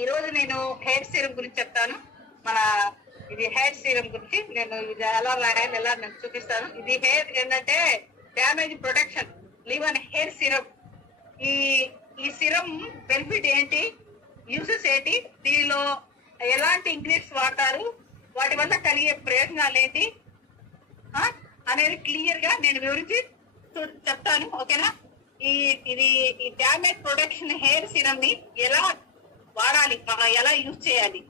ఈ రోజు నేను హెయిర్ సీరం గురించి చెప్తాను. మన ఇది హెయిర్ సీరం గురించి నేను ఇది ఎలా రాయాలి ఎలా నేను చూపిస్తాను. ఇది హెయిర్ ఏంటంటే damage protection live and hair serum. ఈ ఈ సీరం బెనిఫిట్ ఏంటి, యూసెస్ ఏంటి, దీనిలో ఎలాంటి ఇంగ్రీడియంట్స్ వాడతారు, వాటి వల్ల కలిగే ప్రయోజనాలు ఏంటి అనేది క్లియర్ గా నేను వివరించి చెప్తాను. ఓకేనా? ఇది డ్యామేజ్ ప్రొటెక్షన్ హెయిర్ సీరం ని ఎలా వాడాలి, ఎలా యూజ్ చేయాలి,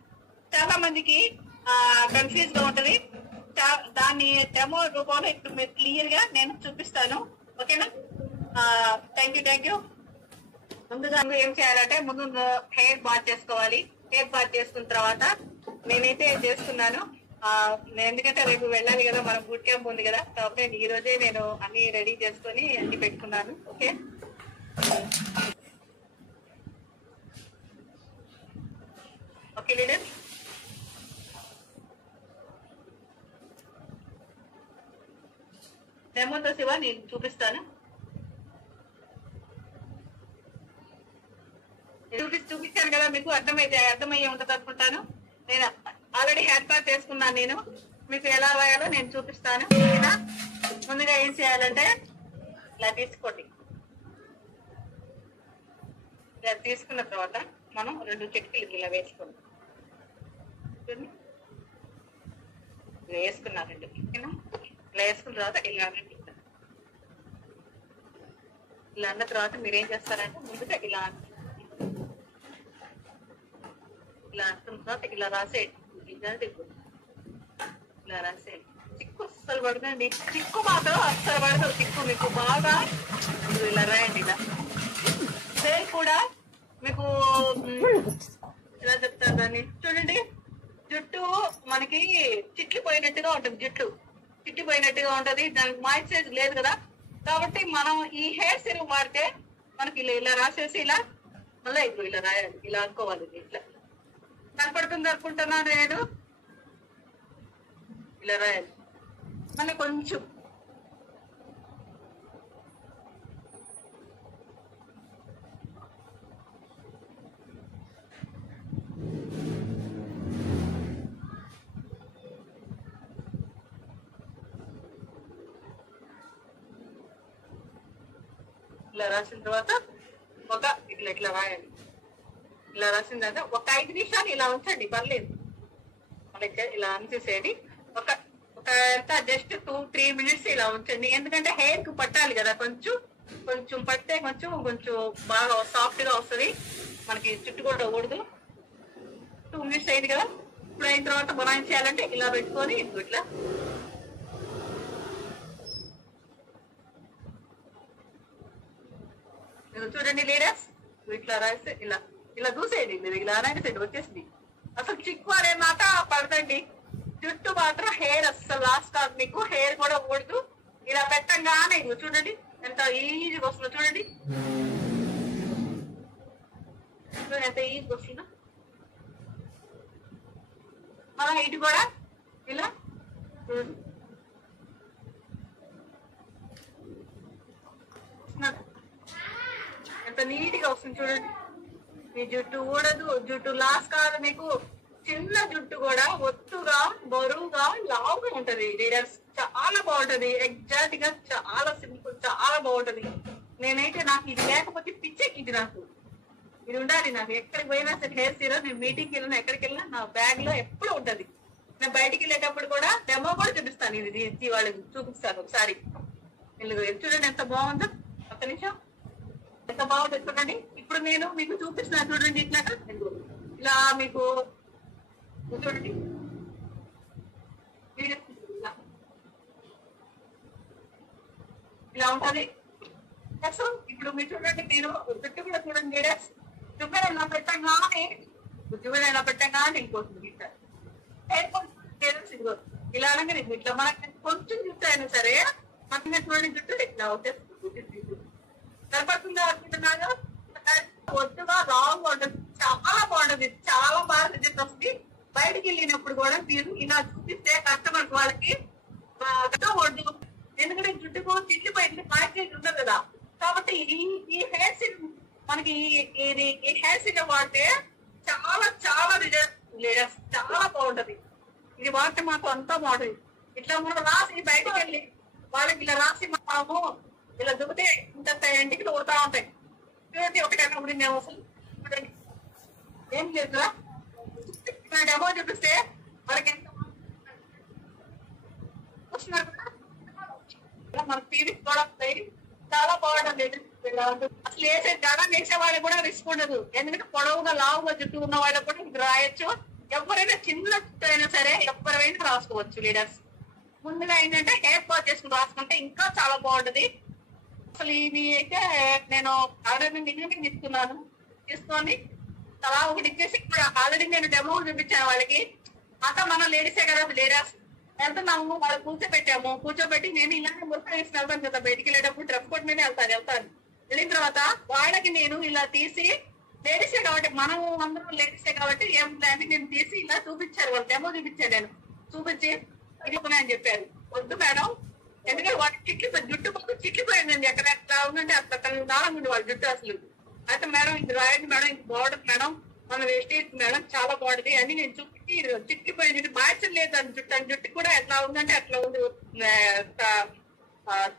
చాలా మందికి కన్ఫ్యూజ్ గా ఉంటది. దాన్ని డెమో రూపంలో ఇప్పుడు మీరు క్లియర్ గా నేను చూపిస్తాను. ఓకేనా? Thank you. ముందుగా ఏం చేయాలంటే ముందు హెయిర్ బాత్ చేసుకోవాలి. హెయిర్ బాత్ చేసుకున్న తర్వాత నేనైతే చేస్తున్నాను. ఎందుకంటే రేపు వెళ్ళాలి కదా, మనం బూట్ క్యాంప్ ఉంది కదా, కాబట్టి ఈ రోజే నేను అన్ని రెడీ చేసుకొని అన్ని పెట్టుకున్నాను. Okay, okay leader. డెమోతో శివ నేను చూపిస్తాను. చూపించాను కదా, మీకు అర్థమయ్యే ఉంటది అనుకుంటాను. నేను ఆల్రెడీ హెయిర్ ప్యాక్ చేసుకున్నాను. నేను మీకు ఎలా రాయాలో నేను చూపిస్తాను. ఓకేనా? ముందుగా ఏం చేయాలంటే ఇలా తీసుకోండి. ఇలా తీసుకున్న తర్వాత మనం 2 చిటికలు ఇలా వేసుకోండి. ఇలా వేసుకున్నా 2. ఓకేనా? ఇలా వేసుకున్న తర్వాత ఇలా అన్న తర్వాత మీరు ఏం చేస్తారంటే ముందుగా ఇలా అనుకున్న తర్వాత ఇలా రాసేయండి. ఇలా రాసేయండి. చిక్కు అస్సలు పడదండి. చిక్కు మాత్రం అస్సలు పడదు. చిక్కు మీకు బాగా ఇలా రాయండి. ఇలా సేల్ కూడా మీకు ఇలా చెప్తారు. దాన్ని చూడండి, జుట్టు మనకి చిట్లిపోయినట్టుగా ఉంటుంది. జుట్టు చిట్లిపోయినట్టుగా ఉంటది. దానికి మాయిశ్చరైజ్ లేదు కదా, కాబట్టి మనం ఈ హెయిర్ సీరం వాడితే మనకి ఇలా రాసేసి ఇలా మళ్ళీ ఇప్పుడు ఇలా రాయాలి. ఇలా అనుకోవాలి. ఇట్లా కనపడుతుంది అనుకుంటున్నా నేను. ఇలా రాయాలి. మళ్ళీ కొంచెం ఇలా రాసిన తర్వాత ఇట్లా రాయాలి. ఇలా రాసిన తర్వాత ఒక 5 నిమిషాలు ఇలా ఉంచండి, పర్లేదు. ఇలా అనిచేసేది ఒక జస్ట్ 2-3 మినిట్స్ ఇలా ఉంచండి. ఎందుకంటే హెయిర్ కు పట్టాలి కదా, కొంచెం పడితే కొంచెం బాగా సాఫ్ట్ గా వస్తుంది. మనకి చుట్టు కూడా ఊడదు. 2 మినిట్స్ అయింది కదా. ఇప్పుడు అయిన తర్వాత మనం ఏం చేయాలంటే ఇలా పెట్టుకొని ఇట్లా చూడండి లీడర్స్, ఇట్లా రాస్తే ఇలా చూసేయండి. మీరు ఇలా రాసేయండి, వచ్చేసింది. అసలు చిక్కు అనే మాట పడదండి. జుట్టు మాత్రం హెయిర్ అస్సలు లాస్ కాదు. మీకు హెయిర్ కూడా ఊడదు. ఇలా పెట్టంగానే చూడండి ఎంత ఈజీగా వస్తుందో. చూడండి ఎంత ఈజీగా వస్తుందో. మళ్ళీ ఇటు కూడా ఇలా ఎంత నీట్ గా వస్తుంది. చూడండి, మీ జుట్టు ఊడదు, జుట్టు లాస్ కాదు. మీకు చిన్న జుట్టు కూడా ఒత్తుగా బరువుగా లావుగా ఉంటది. లీడర్స్ చాలా బాగుంటది. ఎగ్జాక్ట్ గా చాలా సింపుల్, చాలా బాగుంటది. నేనైతే నాకు ఇది లేకపోతే పిచ్చెక్కింది. నాకు ఇది ఉండాలి. నాకు ఎక్కడికి పోయినా సరే హెయిర్ సీరం, నేను మీటింగ్కి వెళ్ళినా ఎక్కడికి వెళ్ళినా నా బ్యాగ్ లో ఎప్పుడు ఉంటది. నేను బయటికి వెళ్ళేటప్పుడు కూడా డెమో కూడా చూపిస్తాను. ఇది వాళ్ళకి చూపిస్తాను ఒకసారి. చూడండి ఎంత బాగుందో. ఒక్క నిమిషం, ఎంత బాగుంటుంది చూడండి. ఇప్పుడు నేను మీకు చూపిస్తున్నాను. చూడండి ఇట్లా ఇలా మీకు చూడండి ఇలా ఉంటది. ఇప్పుడు మీరు చూడండి, నేను జుట్టు కూడా చూడండి. జుట్టు ఇలా పెట్టంగానే ఇంకోటి ఇలా అనగా ఇట్లా మనకి కొంచెం జుట్టు అయినా సరే మనకి చూడండి జుట్టు ఇట్లా వచ్చేస్తుంది. సరిపడుతుందా అనుకుంటున్నాగా? ఒత్తుగా రాంగ్ ఉంటుంది. చాలా బాగుంటుంది. చాలా బాగా రిజల్ట్ వస్తుంది. బయటికి వెళ్ళినప్పుడు కూడా మీరు ఇలా చూపిస్తే కస్టమర్ వాళ్ళకి ఉండదు. ఎందుకంటే జుట్టుకు చిట్లిపోయింది, మాయిశ్చరైజ్ ఉండదు కదా. కాబట్టి ఈ హెయిర్ సీరం మనకి ఈ హెయిర్ సీరం వాడితే చాలా చాలా చాలా రిజల్ట్ చాలా బాగుంటది. ఇది వాడితే మాకు అంతా బాగుంటది. ఇట్లా మనం రాసి బయటకు వెళ్ళి వాళ్ళకి ఇలా రాసి మనము ఇలా దుబ్బితే ఇంత ఇంటికి ఊరుతా ఉంటాయి. చూడండి ఒకటైనా ఇప్పుడు నేను అసలు చూడండి ఏం లేదు డెమో చూపిస్తే వాళ్ళకి ఎంత వస్తున్నారు కదా. మన పీవీస్ కూడా వస్తాయి. చాలా బాగుంటుంది. అసలు వేసే జడం వేసే వాళ్ళకి కూడా రిస్క్ ఉండదు. ఎందుకంటే పొడవుగా లావుగా జుట్టు ఉన్న వాళ్ళకి కూడా ఇది రాయొచ్చు. ఎవరైనా చిన్న జుట్టు అయినా సరే ఎవరైనా రాసుకోవచ్చు. లీడర్స్ ముందుగా ఏంటంటే హెయిర్ వాష్ చేసుకుని రాసుకుంటే ఇంకా చాలా బాగుంటది. అసలు ఇవి అయితే నేను ఆల్రెడీ నిన్న తీసుకున్నాను. తీసుకొని తలా ఒకటి ఇచ్చేసి ఆల్రెడీ నేను డెమో చూపించాను వాళ్ళకి. అంతా మనం లేడీసే కదా లీడర్స్ వెళ్తున్నాము. వాళ్ళు కూర్చోబెట్టి నేను ఇలానే మురక వేసి వెళ్తాను కదా బయటికి వెళ్ళేటప్పుడు డ్రెస్ కోడ్ మీద వెళ్తాను. వెళ్ళిన తర్వాత వాళ్ళకి నేను ఇలా తీసి లేడీసే కాబట్టి మనం అందరూ లేడీసే కాబట్టి ఏం దాన్ని నేను తీసి ఇలా చూపించారు. వాళ్ళు డెమో చూపించాను. నేను చూపించి ఇది అని చెప్పారు. వద్దు మేడం, ఎందుకంటే వాళ్ళకి జుట్టు మొత్తం చిట్లిపోయిందండి. ఎక్కడ ఎట్లా ఉందంటే అక్కడ దారం ఉంది వాళ్ళ జుట్టు అసలు. అయితే మేడం ఇది రాయండి మేడం, ఇది బాగుంటుంది మేడం, మన వేస్టేజ్ మేడం చాలా బాగుంటది అని నేను చూపించి చిట్లిపోయింది. మార్చలేదు అని జుట్టు కూడా ఎట్లా ఉందంటే అట్లా ఉంది.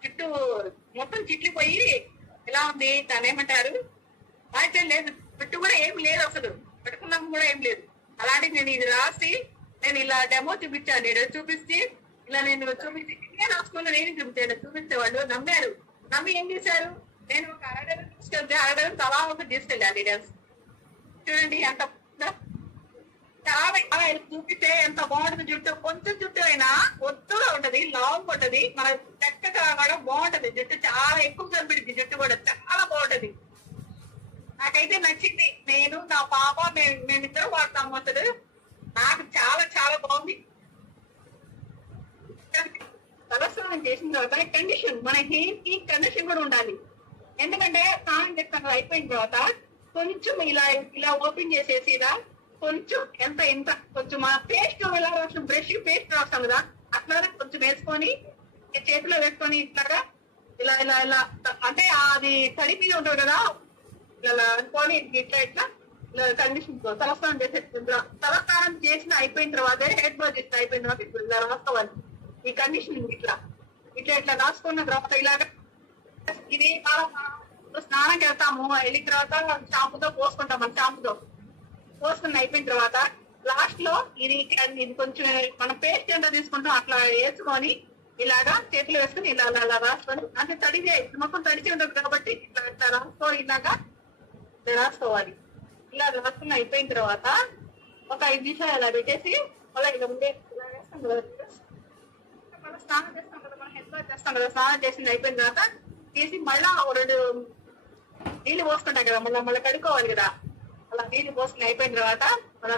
జుట్టు మొత్తం చిట్లిపోయి ఎలా ఉంది దాని ఏమంటారు మార్చలేదు లేదు. జుట్టు కూడా ఏం లేదు అసలు, పెట్టుకున్నాం కూడా ఏం లేదు. అలాంటి నేను ఇది రాసి నేను ఇలా డెమో చూపించాను. నేను చూపిస్తే ఇలా నేను చూపించి నేను రాసుకున్నా. నేను చూపిస్తే వాళ్ళు నమ్మారు. నమ్మి ఏం చేశారు, నేను ఒక అరడని తీసుకెళ్తే అరడని తలా ఒకటి తీసుకెళ్ళాను. చూడండి ఎంత చాలా చూపిస్తే ఎంత బాగుంటుంది. జుట్టు కొంచెం జుట్టు అయినా ఒత్తుగా ఉంటది, లాంగ్ ఉంటది, మన చక్కగా కూడా బాగుంటది. జుట్టు చాలా ఎక్కువ కనిపిస్తుంది. జుట్టు కూడా చాలా బాగుంటది. నాకైతే నచ్చింది. నేను నా పాప మేమిద్దరం వాడతాము. అసలు నాకు చాలా చాలా బాగుంది. తలస్నానం చేసిన తర్వాత కండిషన్, మన హెయిర్ కి కండిషన్ కూడా ఉండాలి. ఎందుకంటే స్నానం చేసిన అయిపోయిన తర్వాత కొంచెం ఇలా ఓపెన్ చేసేసి ఇలా కొంచెం ఎంత కొంచెం పేస్ట్ ఇలా బ్రష్ పేస్ట్ రాస్తాం కదా అట్లానే కొంచెం వేసుకొని చేతిలో వేసుకొని ఇట్లాగా ఇలా ఇలా ఇలా అంటే అది తడి మీద ఉంటుంది కదా ఇలా అనుకొని ఇట్లా ఇట్లా కండిషన్ తలస్నానం చేసేసుకుంటా. తలస్నానం చేసిన అయిపోయిన తర్వాత హెడ్ బాత్ చేసిన అయిపోయిన తర్వాత ఇప్పుడు ఇలా రాసుకోవాలి. ఈ కండిషన్ ఇట్లా ఇట్లా ఇట్లా రాసుకున్న తర్వాత ఇలాగా ఇది స్నానంకి వెళ్తాము. వెళ్ళిన తర్వాత షాంపుతో పోసుకుంటాం. మన షాంపుతో పోసుకుని అయిపోయిన తర్వాత లాస్ట్ లో ఇది కొంచెం మనం పేస్ట్ ఎంత తీసుకుంటాం అట్లా వేసుకొని ఇలాగా చేతిలో వేసుకుని ఇలా అలా రాసుకొని అంటే తడిదే మొత్తం తడిచి ఉంటుంది కాబట్టి ఇట్లా ఇట్లా రాసుకొని ఇలాగా రాసుకోవాలి. ఇలా రాసుకుని అయిపోయిన తర్వాత ఒక 5 నిమిషాలు ఇలా పెట్టేసి మళ్ళీ ఇలా ఉండే ఇలా వేస్తాం కదా. మనం స్నానం చేస్తాం కదా, మనం హెడ్ బాత్ చేస్తాం కదా. స్నానం చేసింది అయిపోయిన తర్వాత తీసి మళ్ళా 2 నీళ్ళు పోసుకుంటాం కదా, మళ్ళీ కడుక్కోవాలి కదా. అలా నీళ్ళు పోసుకుని అయిపోయిన తర్వాత మనం